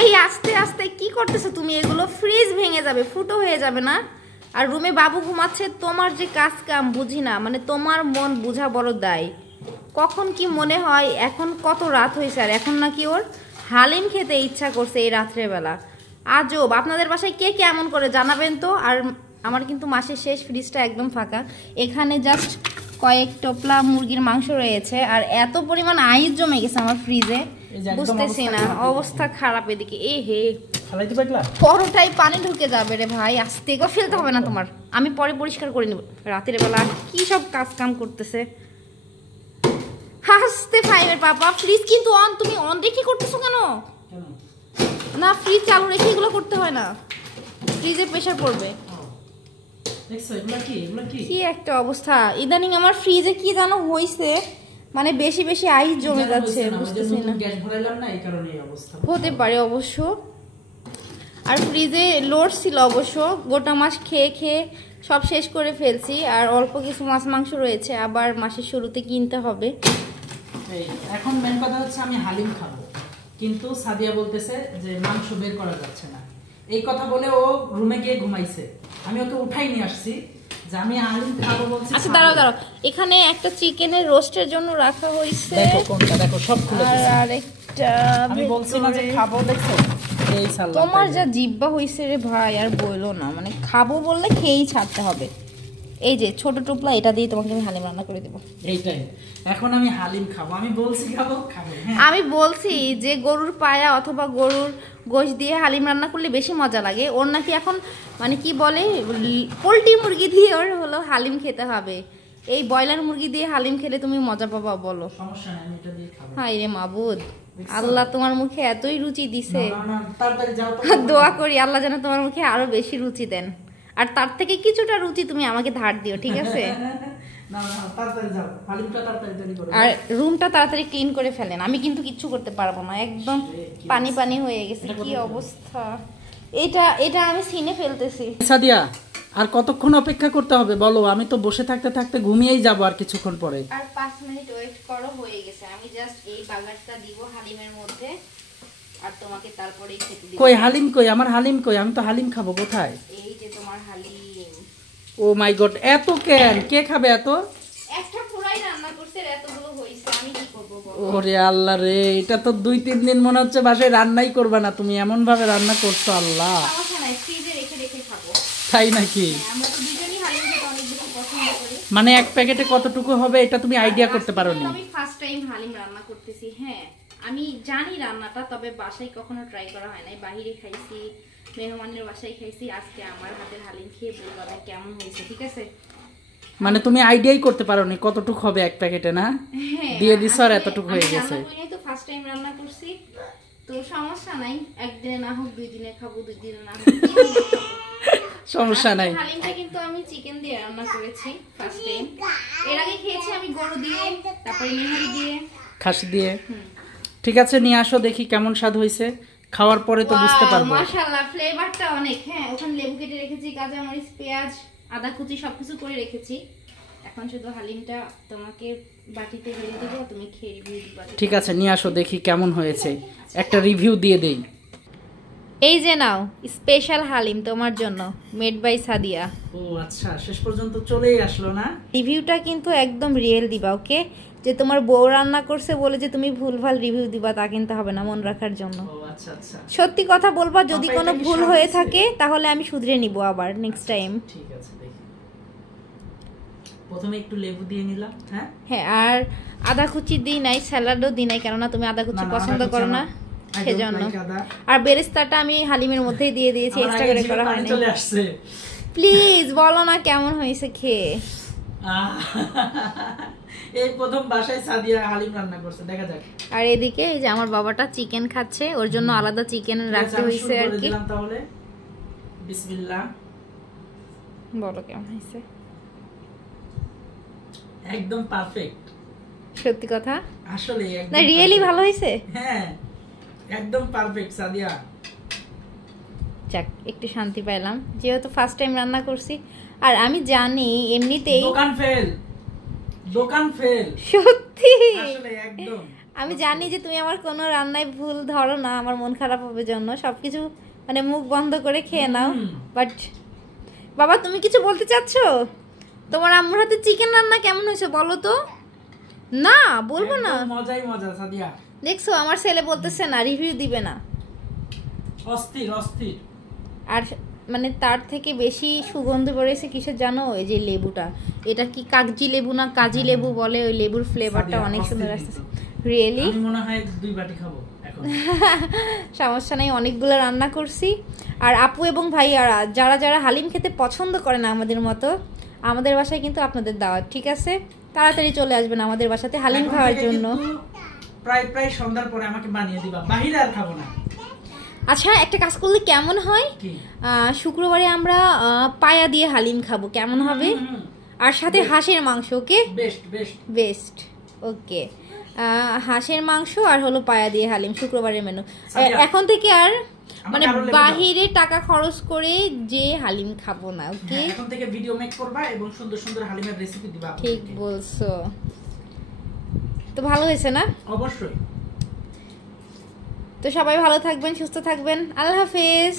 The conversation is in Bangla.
এই আস্তে আস্তে কি করতেছো তুমি? এগুলো ফ্রিজ ভেঙে যাবে, ফুটো হয়ে যাবে না? আর রুমে বাবু ঘুমাচ্ছে, তোমার যে কাজ কাম বুঝি না, মানে তোমার মন বুঝা বড় দায়। কখন কি মনে হয় এখন কত রাত হয়েছে আর এখন নাকি ওর হালিম খেতে ইচ্ছা করছে এই রাত্রেবেলা। আজব, আপনাদের বাসায় কে কেমন করে জানাবেন তো। আর আমার কিন্তু মাসের শেষ, ফ্রিজটা একদম ফাঁকা, এখানে জাস্ট কয়েক টোপলা মুরগির মাংস রয়েছে আর এত পরিমাণ আইস জমে গেছে আমার ফ্রিজে, বুঝতেছি না, অবস্থা খারাপ এদিকে। এ হে পরোটাই পানি ঢুকে যাবে রে ভাই, আস্তে করে ফেলতে হবে না তোমার, আমি পরে পরিষ্কার করে নেব। রাতের বেলা কি সব কাজ কাম করতেছে। হাসতে ফাইমের পাপা, ফ্রিজ কিন্তু অন, তুমি অন রেখে করতেছো কেন? না, ফ্রিজ চালু রেখে এগুলো করতে হয় না, ফ্রিজে প্রেসার পড়বে। কি একটা অবস্থা ইদানিং আমার ফ্রিজে, কি জানো হইছে, মানে বেশি বেশি আইস জমে যাচ্ছে, বুঝতেছি না, গ্যাস ভরাইলাম না এই কারণে এই অবস্থা হতে পারে অবশ্য। আর ফ্রিজে লোড ছিল অবশ্য, গোটা মাছ খেয়ে খেয়ে সব শেষ করে ফেলছি, আর অল্প কিছু মাছ মাংস রয়েছে, আবার মাসের শুরুতে কিনতে হবে। এখন মেন কথা হচ্ছে আমি হালিম খাবো, কিন্তু সাদিয়া বলতেছে যে মাংস বের করা যাচ্ছে না, এই কথা বলে ও রুমে গিয়ে ঘুমাইছে। আমি ওকে উঠাই নিয়ে আসছি যে আমি হালিম খাবো বলছি। আচ্ছা দাঁড়াও দাঁড়াও, এখানে একটা চিকেনের রোস্টের জন্য রাখা হয়েছে, দেখো কোনটা, দেখো সব খুলে দিয়েছি। আর একটা আমি বলছি না যে খাবো, দেখো এই সালাদ। তোমার যা জিব্বা হইছে রে ভাই, আর বইলো না, মানে খাবো বললে খেয়েই ছাড়তে হবে। এই যে ছোট টুপলা, এটা দিয়ে তোমাকে আমি হালিম রান্না করে দেবো। এইটাই, এখন আমি হালিম খাবো, আমি বলছি খাবো খাবো। আমি বলছি যে গরুর পায়া অথবা গরুর গোশ দিয়ে হালিম রান্না করলে বেশি মজা লাগে। ওর নাকি এখন মানে কি বলে, পোলট্রি মুরগি দিয়ে ওর হলো হালিম খেতে হবে। এই ব্রয়লার মুরগি দিয়ে হালিম খেলে তুমি মজা পাবা বলো? সমস্যা নাই, আমি এটা দিয়ে খাবো। হায় রে মাবুদ, আল্লাহ তোমার মুখে এতই রুচি দিছে, দোয়া করি আল্লাহ যেন তোমার মুখে আরো বেশি রুচি দেন, আর তার থেকে কিছুটা রুচি তুমি আমাকে ধার দিও, ঠিক আছে? আর রুমটা তাড়াতাড়ি ক্লিন করে ফেলেন, আমি কিন্তু কিচ্ছু করতে পারবো না, একদম পানি পানি হয়ে গেছে, কি অবস্থা। এটা এটা আমি সিনে ফেলতেছি। সাদিয়া, আর কতক্ষণ অপেক্ষা করতে হবে বলো? আমি তো বসে থাকতে থাকতে ঘুমিয়েই যাব আর কিছুক্ষণ পরে। আর 5 মিনিট ওয়েট করো, হয়ে গেছে। আমি জাস্ট এই বাগারটা দিব হালিমের মধ্যে, আর তোমাকে তারপরেই খেতে দিব। কই হালিম কই? আমার হালিম কই? আমি তো হালিম খাবো, কোথায়? এই যে তোমার হালিম। ও মাই গড, এত কেন? কে খাবে এত? একটা পুরাই রান্না করছে, এতগুলো হইছে, আমি কি করব বলো? ওরে আল্লাহ রে, এটা তো 2-3 দিন মনে হচ্ছে বাসায় রান্নাই করবে না তুমি, এমন ভাবে রান্না করছো। আল্লাহ, সমস্যা নাই, ফ্রিজে রেখে রেখে খাবো। তাই নাকি? আমরা তো দুজনেই হালিম খেতে অনেক বেশি পছন্দ করি। মানে এক প্যাকেটে কতটুকু হবে এটা তুমি আইডিয়া করতে পারোনি? আমি ফার্স্ট টাইম হালিম রান্না করতেছি। হ্যাঁ আমি জানি রান্নাটা, তবে বাসায় কখনো ট্রাই করা হয় নাই, বাইরে খাইছি, মেহমানের বাসায় খাইছি, আজকে আমার হাতের হালিম খেয়ে বলবো কেমন হয়েছে, ঠিক আছে? মানে তুমি আইডিয়াই করতে পারোনি কতটুকু হবে এক প্যাকেটে, না? দিয়ে দিছো আর এতটুকু হয়ে গেছে। আমি তো ফার্স্ট টাইম রান্না করছি, তো সমস্যা নাই, একদিনে না হোক 2 দিনে খাবো, 2 দিনে না হোক সমস্যা নাই। হালিমটা কিন্তু আমি চিকেন দিয়ে রান্না করেছি ফার্স্ট টাইম, এর আগে খেয়েছি আমি গরু দিয়ে, তারপরে নেহারি দিয়ে, খাসি দিয়ে। ঠিক আছে, নিয়ে আসো দেখি কেমন স্বাদ হয়েছে, খাওয়ার পরে তো বুঝতে পারবো। মাশাআল্লাহ, ফ্লেভারটা অনেক। হ্যাঁ ওখানে লেবু কেটে রেখেছি, কাঁচা মরিচ, পেঁয়াজ, আদা কুচি সবকিছু করে রেখেছি। এখন শুধু হালিমটা তোমাকে বাটিতে ঢেলে দেব, তুমি খেয়ে রিভিউ দিবা। ঠিক আছে, নিয়ে আসো দেখি কেমন হয়েছে, একটা রিভিউ দিয়ে দেই। এই যে নাও স্পেশাল হালিম তোমার জন্য, মেড বাই সাদিয়া। ও আচ্ছা, শেষ পর্যন্ত চলেই আসলো না? রিভিউটা কিন্তু একদম রিয়েল দিবা, ওকে? যে তোমার বউ রান্না করছে বলে যে তুমি ভুলভাল রিভিউ দিবা তা কিন্তু হবে না, মন রাখার জন্য। ও আচ্ছা আচ্ছা, সত্যি কথা বলবা, যদি কোনো ভুল হয়ে থাকে তাহলে আমি শুধরে নিব আবার নেক্সট টাইম। ঠিক আছে, দেখি। প্রথমে একটু লেবু দিয়ে নিলাম। হ্যাঁ হ্যাঁ, আর আদা কুচি দিই নাই, স্যালাডও দিই নাই, কেননা তুমি আদা কুচি পছন্দ করো না সেজন্য। আর বেরেস্তাটা আমি হালিমের মধ্যেই দিয়ে দিয়েছি, এক্সট্রা করে করা হয়নি। প্লিজ বলো না কেমন হয়েছে খেয়ে। এই প্রথম বাসায় সাদিয়া হালিম রান্না করছে, দেখা যাক। আর এদিকে এই যে আমার বাবাটা চিকেন খাচ্ছে, ওর জন্য আলাদা চিকেন রাখতে হইছে আর কি। তাহলে বিসমিল্লাহ, বলো কেমন হয়েছে? একদম পারফেক্ট। সত্যি কথা? আসলে একদম না রিয়েলি ভালো হয়েছে। হ্যাঁ একদম পারফেক্ট সাদিয়া। যাক, একটু শান্তি পাইলাম, যেহেতু ফার্স্ট টাইম রান্না করছি। আর আমি জানি এমনিতেই দোকান ফেল, দোকান ফেল, সত্যি আসলে একদম। আমি জানি যে তুমি আমার কোনো রান্নায় ভুল ধরো না, আমার মন খারাপ হবে জন্য সবকিছু মানে মুখ বন্ধ করে খেয়ে নাও। বাট বাবা তুমি কিছু বলতে চাচ্ছো? তোমার আম্মুর হাতে চিকেন রান্না কেমন হয়েছে বলো তো? না বলবো না, মজাই মজা সাদিয়া। দেখছো আমার ছেলে বলতেছে না, রিভিউ দিবে না। অস্থির অস্থির। আর মানে তার থেকে বেশি সুগন্ধ বেরিয়েছে কিসের জানো? এই যে লেবুটা, এটা কি কাগজি লেবু না কাজি লেবু বলে, ওই লেবুর ফ্লেভারটা অনেক সুন্দর আসছে। রিয়েলি আমি মনে হয় 2 বাটি খাবো এখন। সমস্যা নেই, অনেকগুলো রান্না করছি। আর আপু এবং ভাইয়ারা যারা যারা হালিম খেতে পছন্দ করে না আমাদের মতো, আমাদের বাসায় কিন্তু আপনাদের দাওয়াত, ঠিক আছে? তাড়াতাড়ি চলে আসবেন আমাদের বাসাতে হালিম খাওয়ার জন্য। প্রায় প্রায় সন্ধ্যার পরে আমাকে বানিয়ে দিবা, বাইরে আর খাবো না। আচ্ছা একটা কাজ করলে কেমন হয়? শুক্রবারে আমরা পায়া দিয়ে হালিম খাবো, কেমন হবে? আর সাথে হাঁসের মাংস। ওকে, বেস্ট বেস্ট বেস্ট। ওকে, হাঁসের মাংস আর হলো পায়া দিয়ে হালিম শুক্রবারের মেনু। এখন থেকে আর মানে বাহিরে টাকা খরচ করে যে হালিম খাবো না। ওকে, এখন থেকে ভিডিও মেক করবা এবং সুন্দর সুন্দর হালিমের রেসিপি দিবা। ঠিক বলছো। তো ভালো হয়েছে না? অবশ্যই। তো সবাই ভালো থাকবেন, সুস্থ থাকবেন। আল্লাহ হাফেজ।